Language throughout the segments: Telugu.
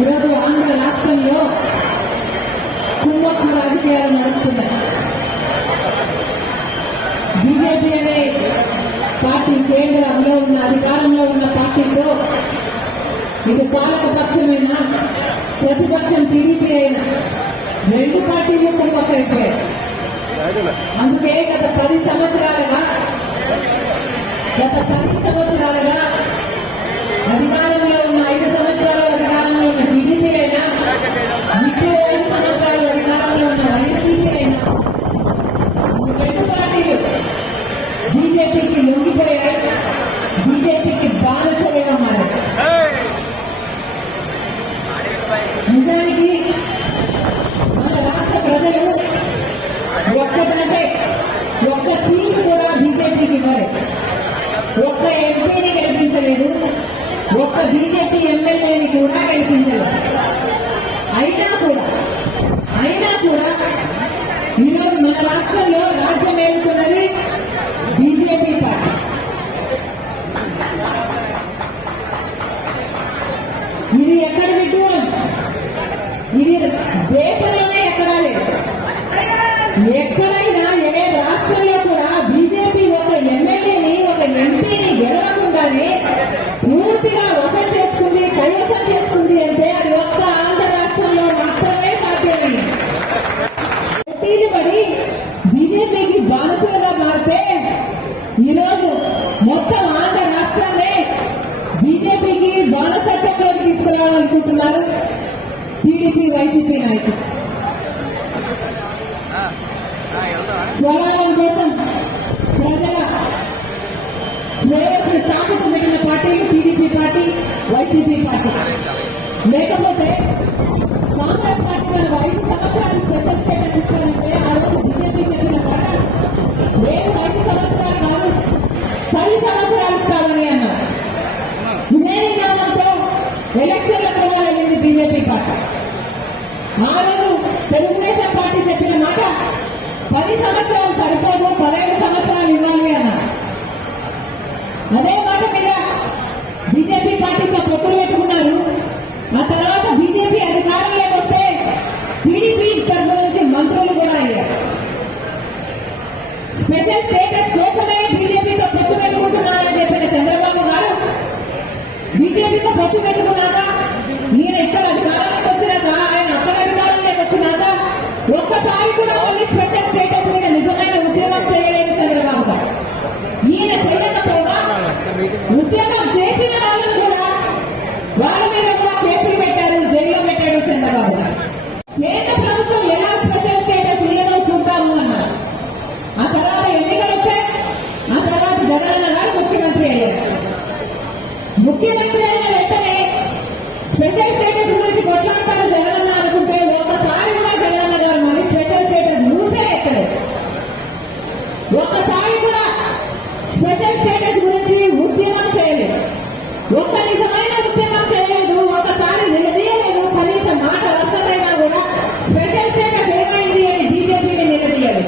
ఈరోజు ఆంధ్ర రాష్ట్రంలో కుమ్మక్క రాజకీయాలు నడుస్తున్నాయి బీజేపీ అనే పార్టీ కేంద్రంలో ఉన్న అధికారంలో ఉన్న పార్టీతో ఇది పాలక పక్షమైనా? ప్రతిపక్షం టీడీపీ అయినా రెండు పార్టీలు కుమ్మక్కైపోయాయి అందుకే గత పది సంవత్సరాలుగా గత పది సంవత్సరాలుగా లేదు ఒక్క బీజేపీ ఎమ్మెల్యేని కూడా గెలిపించలేదు. అయినా కూడా అయినా కూడా ఈరోజు మన రాష్ట్రంలో రాజ్యం ఏలుతున్నది బీజేపీ పార్టీ. ఇది ఎక్కడ విడ్డు ఇది దేశంలోనే ఎక్కడా లేదు. ఎక్కడైనా ఏ రాష్ట్రంలో టీడీపీ వైసీపీ నాయకులు స్వరాలం కోసం ప్రజల శ్రేయస్సును తాకట్టు పెట్టిన పార్టీలు టీడీపీ పార్టీ వైసీపీ పార్టీ లేకపోతే ఆ రోజు తెలుగుదేశం పార్టీ చెప్పిన మాట పది సంవత్సరాలు సరిపోదు పదహైదు సంవత్సరాలు ఇవ్వాలి అన్న. అదే మాట మీద బీజేపీ పార్టీతో పొత్తులు పెట్టుకున్నారు. ఆ తర్వాత బీజేపీ అధికారంలోకి వస్తే టీడీపీ తరఫు నుంచి మంత్రులు కూడా అయ్యారు. స్పెషల్ స్టేటస్ కోసమే బీజేపీతో పొత్తు పెట్టుకుంటున్నారని చెప్పిన చంద్రబాబు గారు బీజేపీతో పొత్తు పెట్టుకున్నాక ఈయన ఇక్కడ ఒక్కసారి కూడా మళ్ళీ స్పెషల్ స్టేటస్ మీద నిజమైన ఉద్యమం చేయలేదు చంద్రబాబు గారు. ఈయన చేయకపోగా ఉద్యమం చేసిన వాళ్ళని కూడా వారి మీద కూడా కేసులు పెట్టారు జైల్లో పెట్టారు చంద్రబాబు గారు. కేంద్ర ప్రభుత్వం ఎలా స్పెషల్ స్టేటస్ ఇయ్యదో చూద్దాము అన్నారు. ఆ తర్వాత ఎన్నికలు వచ్చాయి. ఆ తర్వాత జగనన్న గారు ముఖ్యమంత్రి అయ్యారు. ముఖ్యమంత్రి స్పెషల్ స్టేటస్ గురించి ఉద్యమం చేయలేదు. ఒక్క నిజమైన ఉద్యమం చేయలేదు ఒకసారి నిలదీయలేదు కనీసం మాట వస్తదైనా కూడా స్పెషల్ స్టేటస్ ఏమైంది అని బీజేపీని నిలదీయలేదు.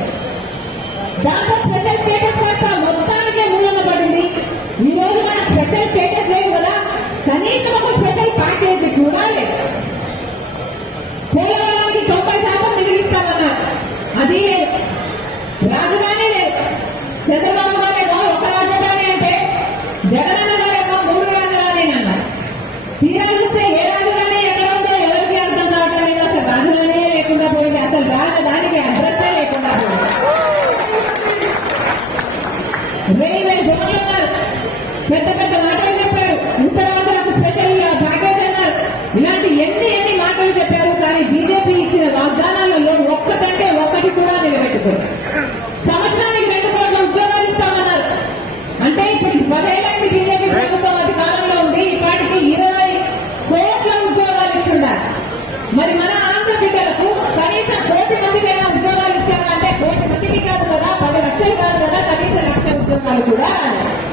దాంతో స్పెషల్ స్టేటస్ కాస్త మొత్తానికే మూలన పడింది ఈ రోజు మనకు స్పెషల్ స్టేటస్ లేదు కదా కనీసం ఒక స్పెషల్ ప్యాకేజీ కూడా లేదు. పోలవరానికి తొంభై శాతం మిగిలిస్తామన్నారు అది లేదు. రాజధాని లేదు. చంద్రబాబు గారేమో ఒక రాజధాని అంటే జగనన్న గారేమో మూడు రాజధాని అన్నారు తీరా చూస్తే ఏ రాజధాని ఎక్కడ ఉందో ఎవరికి అర్థం కావటం లేదు అసలు రాజధానియే లేకుండా పోయింది అసలు రాజధానికి అడ్రస్సే లేకుండా పోయింది. రైల్వే జోన్లు పెద్ద పెద్ద para curar.